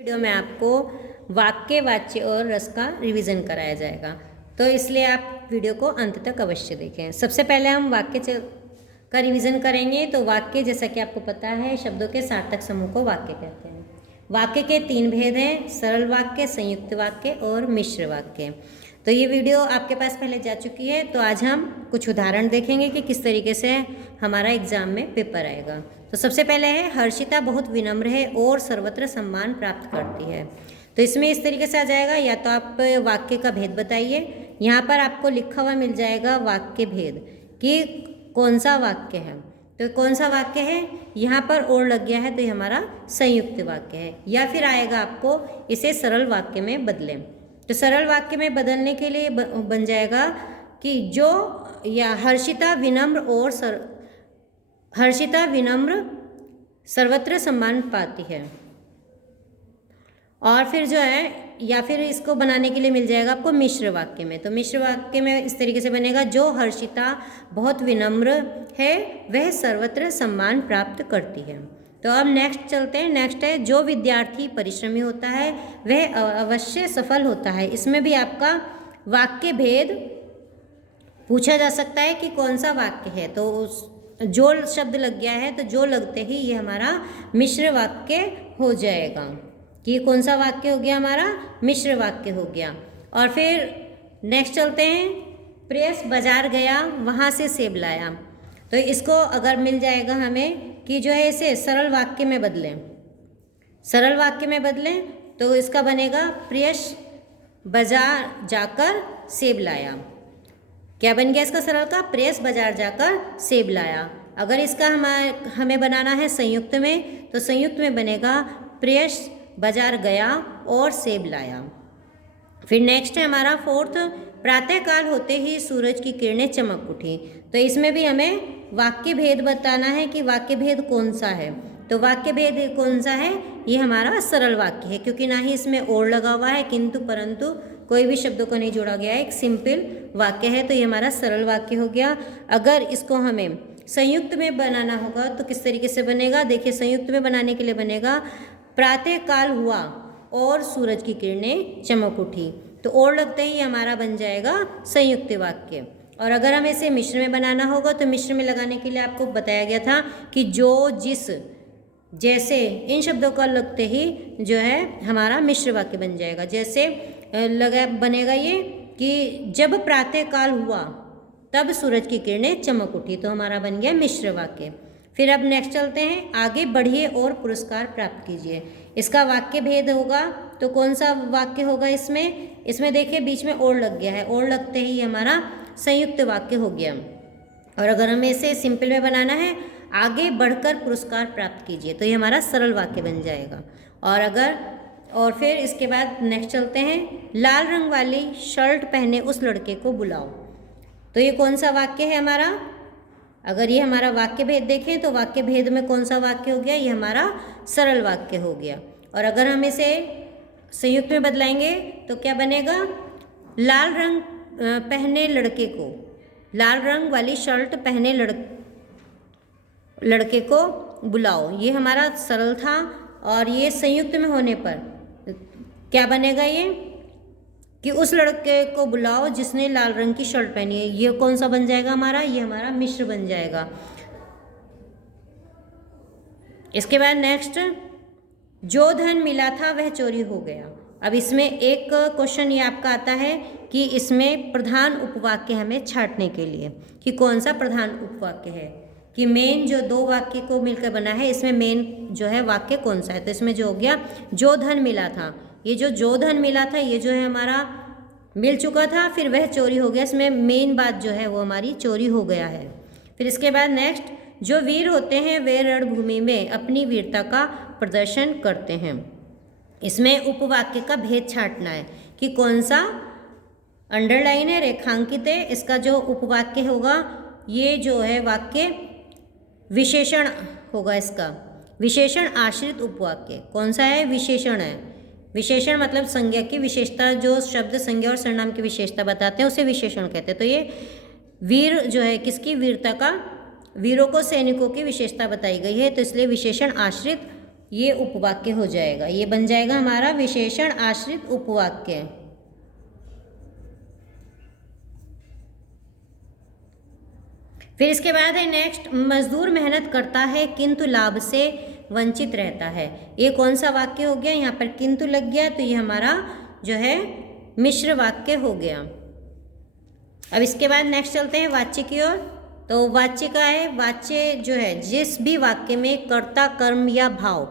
Video में आपको वाक्य, वाच्य और रस का रिवीजन कराया जाएगा, तो इसलिए आप वीडियो को अंत तक अवश्य देखें। सबसे पहले हम वाक्य का रिवीजन करेंगे। तो वाक्य, जैसा कि आपको पता है, शब्दों के सार्थक समूह को वाक्य कहते हैं। वाक्य के 3 भेद हैं: सरल वाक्य, संयुक्त वाक्य और मिश्र वाक्य। तो ये वीडियो आपके पास पहले जा चुकी है। तो आज हम कुछ उदाहरण देखेंगे कि किस तरीके से हमारा एग्जाम में पेपर आएगा। तो सबसे पहले है, हर्षिता बहुत विनम्र है और सर्वत्र सम्मान प्राप्त करती है। तो इसमें इस तरीके से आ जाएगा, या तो आप वाक्य का भेद बताइए। यहाँ पर आपको लिखा हुआ मिल जाएगा वाक्य भेद कि कौन सा वाक्य है। तो कौन सा वाक्य है, यहाँ पर और लग गया है, तो ये हमारा संयुक्त वाक्य है। या फिर आएगा आपको इसे सरल वाक्य में बदलें। तो सरल वाक्य में बदलने के लिए बन जाएगा कि जो, या हर्षिता विनम्र सर्वत्र सम्मान पाती है। और फिर जो है, या फिर इसको बनाने के लिए मिल जाएगा आपको मिश्र वाक्य में। तो मिश्र वाक्य में इस तरीके से बनेगा, जो हर्षिता बहुत विनम्र है वह सर्वत्र सम्मान प्राप्त करती है। तो अब नेक्स्ट चलते हैं। नेक्स्ट है, जो विद्यार्थी परिश्रमी होता है वह अवश्य सफल होता है। इसमें भी आपका वाक्य भेद पूछा जा सकता है कि कौन सा वाक्य है। तो जो शब्द लग गया है, तो जो लगते ही ये हमारा मिश्र वाक्य हो जाएगा कि कौन सा वाक्य हो गया, हमारा मिश्र वाक्य हो गया। और फिर नेक्स्ट चलते हैं, प्रेस बाजार गया वहाँ से सेब लाया। तो इसको अगर मिल जाएगा हमें कि जो है इसे सरल वाक्य में बदलें। सरल वाक्य में बदलें तो इसका बनेगा, प्रेस बाजार जाकर सेब लाया। क्या बन गया इसका सरल का, प्रेस बाजार जाकर सेब लाया। अगर इसका हमें बनाना है संयुक्त में, तो संयुक्त में बनेगा, प्रेस बाजार गया और सेब लाया। फिर नेक्स्ट है हमारा फोर्थ, प्रातःकाल होते ही सूरज की किरणें चमक उठी। तो इसमें भी हमें वाक्य भेद बताना है कि वाक्य भेद कौन सा है। तो वाक्य भेद कौन सा है, ये हमारा सरल वाक्य है, क्योंकि ना ही इसमें और लगा हुआ है, किंतु परंतु कोई भी शब्दों को नहीं जोड़ा गया है, एक सिंपल वाक्य है। तो ये हमारा सरल वाक्य हो गया। अगर इसको हमें संयुक्त में बनाना होगा तो किस तरीके से बनेगा, देखिए संयुक्त में बनाने के लिए बनेगा, प्रातःकाल हुआ और सूरज की किरणें चमक उठी। तो और लगते ही हमारा बन जाएगा संयुक्त वाक्य। और अगर हमें इसे मिश्र में बनाना होगा, तो मिश्र में लगाने के लिए आपको बताया गया था कि जो, जिस, जैसे, इन शब्दों का लगते ही जो है हमारा मिश्र वाक्य बन जाएगा। जैसे बनेगा ये कि जब प्रातःकाल हुआ तब सूरज की किरणें चमक उठी। तो हमारा बन गया मिश्र वाक्य। फिर अब नेक्स्ट चलते हैं, आगे बढ़िए और पुरस्कार प्राप्त कीजिए। इसका वाक्य भेद होगा, तो कौन सा वाक्य होगा इसमें देखिए बीच में और लग गया है, और लगते ही हमारा संयुक्त वाक्य हो गया। और अगर हमें इसे सिंपल में बनाना है, आगे बढ़कर पुरस्कार प्राप्त कीजिए, तो ये हमारा सरल वाक्य बन जाएगा। और फिर इसके बाद नेक्स्ट चलते हैं, लाल रंग वाली शर्ट पहने उस लड़के को बुलाओ। तो ये कौन सा वाक्य है हमारा, अगर ये हमारा वाक्य भेद देखें तो वाक्य भेद में कौन सा वाक्य हो गया, ये हमारा सरल वाक्य हो गया। और अगर हम इसे संयुक्त में बदलाएंगे तो क्या बनेगा, लाल रंग पहने लड़के को, लाल रंग वाली शर्ट पहने लड़के को बुलाओ। ये हमारा सरल था। और ये संयुक्त में होने पर क्या बनेगा, ये कि उस लड़के को बुलाओ जिसने लाल रंग की शर्ट पहनी है। ये कौन सा बन जाएगा हमारा, ये हमारा मिश्र बन जाएगा। इसके बाद नेक्स्ट, जो धन मिला था वह चोरी हो गया। अब इसमें एक क्वेश्चन ये आपका आता है कि इसमें प्रधान उपवाक्य हमें छांटने के लिए कि कौन सा प्रधान उपवाक्य है, कि मेन जो 2 वाक्य को मिलकर बना है, इसमें मेन जो है वाक्य कौन सा है। तो इसमें जो हो गया, जो धन मिला था, ये जो धन मिला था, ये जो है हमारा मिल चुका था, फिर वह चोरी हो गया। इसमें मेन बात जो है वो हमारी चोरी हो गया है। फिर इसके बाद नेक्स्ट, जो वीर होते हैं वे रणभूमि में अपनी वीरता का प्रदर्शन करते हैं। इसमें उपवाक्य का भेद छांटना है कि कौन सा अंडरलाइन है, रेखांकित है, इसका जो उपवाक्य होगा, ये जो है वाक्य विशेषण होगा। इसका विशेषण आश्रित उपवाक्य कौन सा है, विशेषण है। विशेषण मतलब संज्ञा की विशेषता, जो शब्द संज्ञा और सर्वनाम की विशेषता बताते हैं उसे विशेषण कहते हैं। तो ये वीर जो है किसकी वीरता का, वीरों को सैनिकों की विशेषता बताई गई है, तो इसलिए विशेषण आश्रित ये उपवाक्य हो जाएगा, ये बन जाएगा हमारा विशेषण आश्रित उपवाक्य। फिर इसके बाद है नेक्स्ट, मजदूर मेहनत करता है किंतु लाभ से वंचित रहता है। ये कौन सा वाक्य हो गया, यहाँ पर किंतु लग गया, तो ये हमारा जो है मिश्र वाक्य हो गया। अब इसके बाद नेक्स्ट चलते हैं वाच्य की ओर। तो वाच्य का है, वाच्य जो है जिस भी वाक्य में कर्ता कर्म या भाव,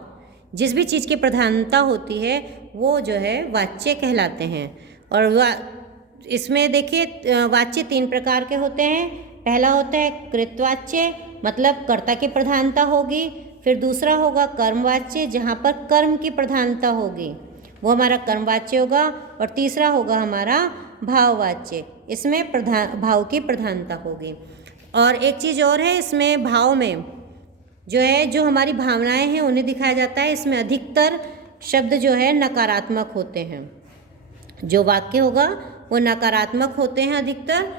जिस भी चीज़ की प्रधानता होती है वो जो है वाच्य कहलाते हैं। और इसमें देखिए वाच्य 3 प्रकार के होते हैं। पहला होता है कृतवाच्य, मतलब कर्ता की प्रधानता होगी। फिर दूसरा होगा कर्मवाच्य, जहाँ पर कर्म की प्रधानता होगी, वो हमारा कर्मवाच्य होगा। और तीसरा होगा हमारा भाववाच्य, इसमें भाव की प्रधानता होगी। और एक चीज़ और है, इसमें भाव में जो है जो हमारी भावनाएं हैं उन्हें दिखाया जाता है। इसमें अधिकतर शब्द जो है नकारात्मक होते हैं, जो वाक्य होगा वो नकारात्मक होते हैं अधिकतर।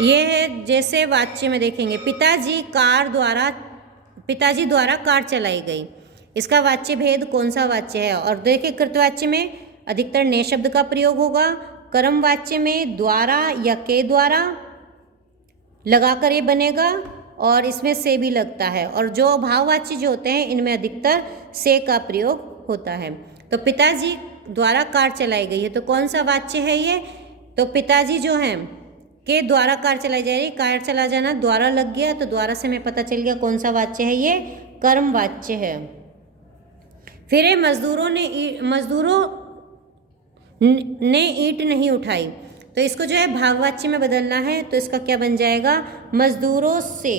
ये है जैसे वाच्य में देखेंगे, पिताजी द्वारा कार चलाई गई, इसका वाच्य भेद कौन सा वाच्य है। और देखिए कृतवाच्य में अधिकतर ने शब्द का प्रयोग होगा। कर्म वाच्य में द्वारा या के द्वारा लगाकर ये बनेगा, और इसमें से भी लगता है। और जो भाववाच्य जो होते हैं इनमें अधिकतर से का प्रयोग होता है। तो पिताजी द्वारा कार चलाई गई है, तो कौन सा वाच्य है ये, तो पिताजी जो हैं के द्वारा कार चलाई जा रही है, कार चला जाना द्वारा लग गया, तो द्वारा से हमें पता चल गया कौन सा वाच्य है, ये कर्म वाच्य है। फिर है मजदूरों ने ईंट नहीं उठाई, तो इसको जो है भाववाच्य में बदलना है, तो इसका क्या बन जाएगा, मजदूरों से।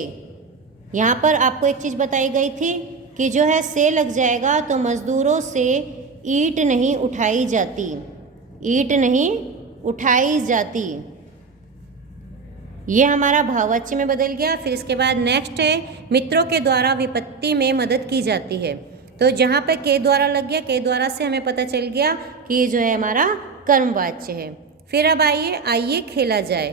यहाँ पर आपको एक चीज़ बताई गई थी कि जो है से लग जाएगा, तो मजदूरों से ईंट नहीं उठाई जाती, ईंट नहीं उठाई जाती, ये हमारा भाववाच्य में बदल गया। फिर इसके बाद नेक्स्ट है मित्रों के द्वारा विपत्ति में मदद की जाती है, तो जहाँ पे के द्वारा लग गया, के द्वारा से हमें पता चल गया कि ये जो है हमारा कर्मवाच्य है। फिर अब आइए खेला जाए,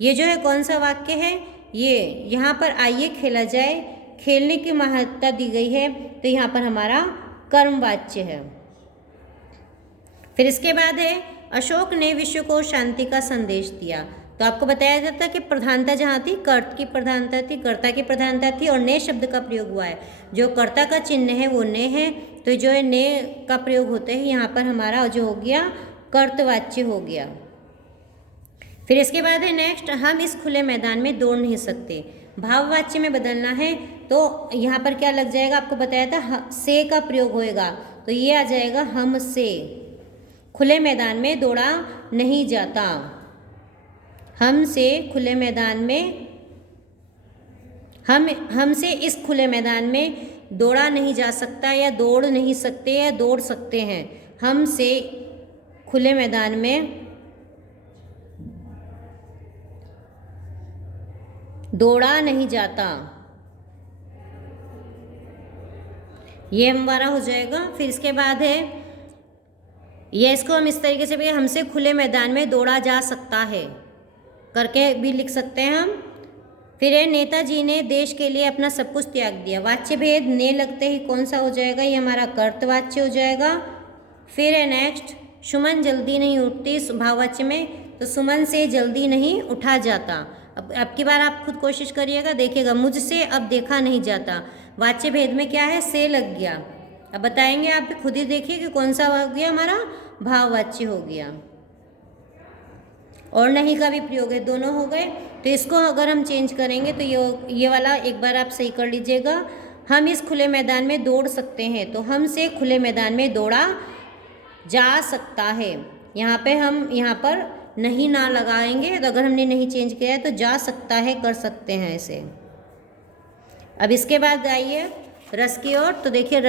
ये जो है कौन सा वाक्य है, ये यहाँ पर आइए खेला जाए, खेलने की महत्ता दी गई है, तो यहाँ पर हमारा कर्मवाच्य है। फिर इसके बाद है अशोक ने विश्व को शांति का संदेश दिया, तो आपको बताया जाता कि प्रधानता जहाँ थी कर्त की प्रधानता थी, कर्ता की प्रधानता थी, और ने शब्द का प्रयोग हुआ है। जो कर्ता का चिन्ह है वो ने है, तो जो है ने का प्रयोग होते हैं यहाँ पर हमारा जो हो गया कर्तवाच्य हो गया। फिर इसके बाद है नेक्स्ट, हम इस खुले मैदान में दौड़ नहीं सकते, भाववाच्य में बदलना है, तो यहाँ पर क्या लग जाएगा, आपको बताया था से का प्रयोग होएगा, तो ये आ जाएगा हम से खुले मैदान में दौड़ा नहीं जाता, हमसे खुले मैदान में, हमसे इस खुले मैदान में दौड़ा नहीं जा सकता, या दौड़ नहीं सकते या दौड़ सकते हैं, हमसे खुले मैदान में दौड़ा नहीं जाता, ये हमारा हो जाएगा। फिर इसके बाद है ये, इसको हम इस तरीके से भी हमसे खुले मैदान में दौड़ा जा सकता है करके भी लिख सकते हैं हम। फिर है नेताजी ने देश के लिए अपना सब कुछ त्याग दिया, वाच्य भेद ने लगते ही कौन सा हो जाएगा, ये हमारा कर्तवाच्य हो जाएगा। फिर है नेक्स्ट, सुमन जल्दी नहीं उठती, भाववाच्य में, तो सुमन से जल्दी नहीं उठा जाता। अब की बार आप खुद कोशिश करिएगा, देखिएगा, मुझसे अब देखा नहीं जाता, वाच्य भेद में क्या है, से लग गया। अब बताएंगे आप खुद ही देखिए कि कौन सा हो गया, हमारा भाववाच्य हो गया। और नहीं का भी प्रयोग है, दोनों हो गए। तो इसको अगर हम चेंज करेंगे तो ये वाला एक बार आप सही कर लीजिएगा, हम इस खुले मैदान में दौड़ सकते हैं, तो हम से खुले मैदान में दौड़ा जा सकता है। यहाँ पे हम यहाँ पर नहीं ना लगाएंगे, तो अगर हमने नहीं चेंज किया है तो जा सकता है कर सकते हैं ऐसे। अब इसके बाद आइए रस की ओर। तो देखिए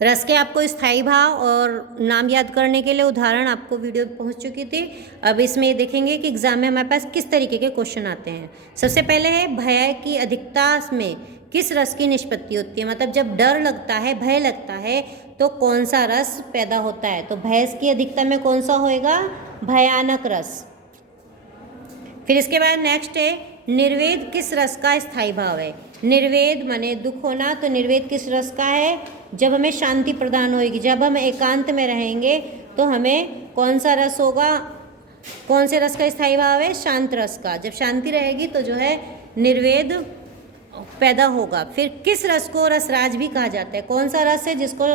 रस के आपको स्थायी भाव और नाम याद करने के लिए उदाहरण आपको वीडियो पहुंच चुकी थी। अब इसमें देखेंगे कि एग्जाम में हमारे पास किस तरीके के क्वेश्चन आते हैं। सबसे पहले है भय की अधिकता में किस रस की निष्पत्ति होती है, मतलब जब डर लगता है, भय लगता है, तो कौन सा रस पैदा होता है, तो भय की अधिकता में कौन सा होएगा, भयानक रस। फिर इसके बाद नेक्स्ट है निर्वेद किस रस का स्थायी भाव है, निर्वेद माने दुख होना, तो निर्वेद किस रस का है? जब हमें शांति प्रदान होगी, जब हम एकांत में रहेंगे तो हमें कौन सा रस होगा? कौन से रस का स्थायी भाव है? शांत रस का। जब शांति रहेगी तो जो है निर्वेद पैदा होगा। फिर किस रस को रसराज भी कहा जाता है? कौन सा रस है जिसको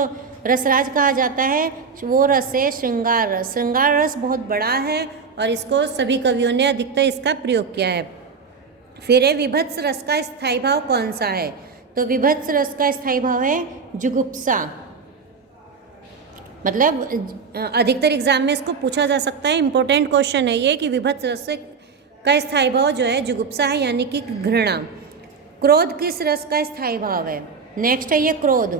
रसराज कहा जाता है? वो रस है श्रृंगार रस। श्रृंगार रस बहुत बड़ा है और इसको सभी कवियों ने अधिकतर इसका प्रयोग किया है। फिर है विभत्स रस का स्थायी भाव कौन सा है? तो विभत्स रस का स्थायी भाव है जुगुप्सा। मतलब अधिकतर एग्जाम में इसको पूछा जा सकता है, इंपॉर्टेंट क्वेश्चन है ये कि विभत्स रस का स्थायी भाव जो है जुगुप्सा है, यानी कि घृणा। क्रोध किस रस का स्थायी भाव है? नेक्स्ट है ये क्रोध,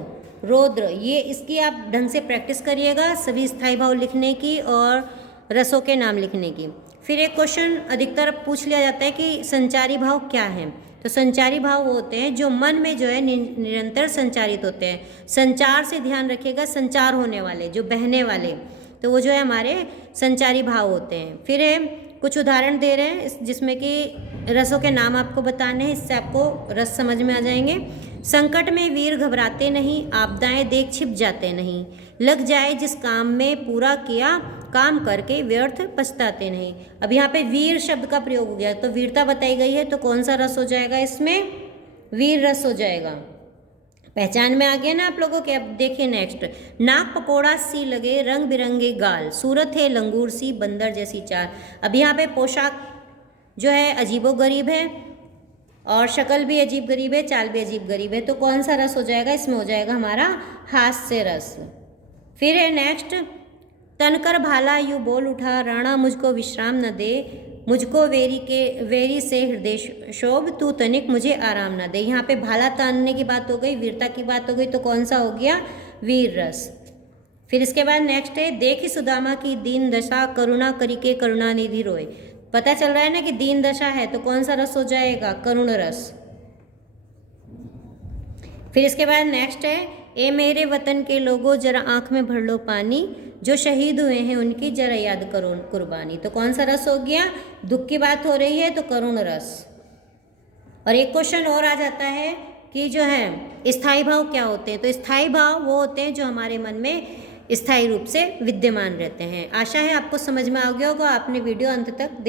रौद्र। ये इसकी आप ढंग से प्रैक्टिस करिएगा, सभी स्थायी भाव लिखने की और रसों के नाम लिखने की। फिर एक क्वेश्चन अधिकतर पूछ लिया जाता है कि संचारी भाव क्या है? तो संचारी भाव वो होते हैं जो मन में जो है निरंतर संचारित होते हैं। संचार से ध्यान रखिएगा, संचार होने वाले, जो बहने वाले, तो वो जो है हमारे संचारी भाव होते हैं। फिर है कुछ उदाहरण दे रहे हैं जिसमें कि रसों के नाम आपको बताने हैं, इससे आपको रस समझ में आ जाएंगे। संकट में वीर घबराते नहीं, आपदाएं देख छिप जाते नहीं, लग जाए जिस काम में पूरा किया काम करके व्यर्थ पछताते नहीं। अब यहाँ पे वीर शब्द का प्रयोग हो गया, तो वीरता बताई गई है, तो कौन सा रस हो जाएगा इसमें? वीर रस हो जाएगा। पहचान में आ गया ना आप लोगों के? अब देखिए नेक्स्ट, नाक पकोड़ा सी लगे रंग बिरंगे गाल, सूरत है लंगूर सी बंदर जैसी चाल। अब यहाँ पे पोशाक जो है अजीबो गरीब है और शक्ल भी अजीब गरीब है, चाल भी अजीब गरीब है, तो कौन सा रस हो जाएगा? इसमें हो जाएगा हमारा हास्य रस। फिर है नेक्स्ट, तनकर भाला यूँ बोल उठा, राणा मुझको विश्राम न दे, मुझको वेरी से हृदय शोभ, तू तनिक मुझे आराम न दे। यहाँ पे भाला तानने की बात हो गई, वीरता की बात हो गई, तो कौन सा हो गया? वीर रस। फिर इसके बाद नेक्स्ट है, देखी सुदामा की दीन दशा, करुणा करी के करुणानिधि रोए। पता चल रहा है ना कि दीन दशा है, तो कौन सा रस हो जाएगा? करुण रस। फिर इसके बाद नेक्स्ट है, ए मेरे वतन के लोगों जरा आंख में भर लो पानी, जो शहीद हुए हैं उनकी जरा याद करो कुर्बानी। तो कौन सा रस हो गया? दुख की बात हो रही है तो करुण रस। और एक क्वेश्चन और आ जाता है कि जो है स्थायी भाव क्या होते हैं? तो स्थायी भाव वो होते हैं जो हमारे मन में स्थायी रूप से विद्यमान रहते हैं। आशा है आपको समझ में आ गया होगा, आपने वीडियो अंत तक देख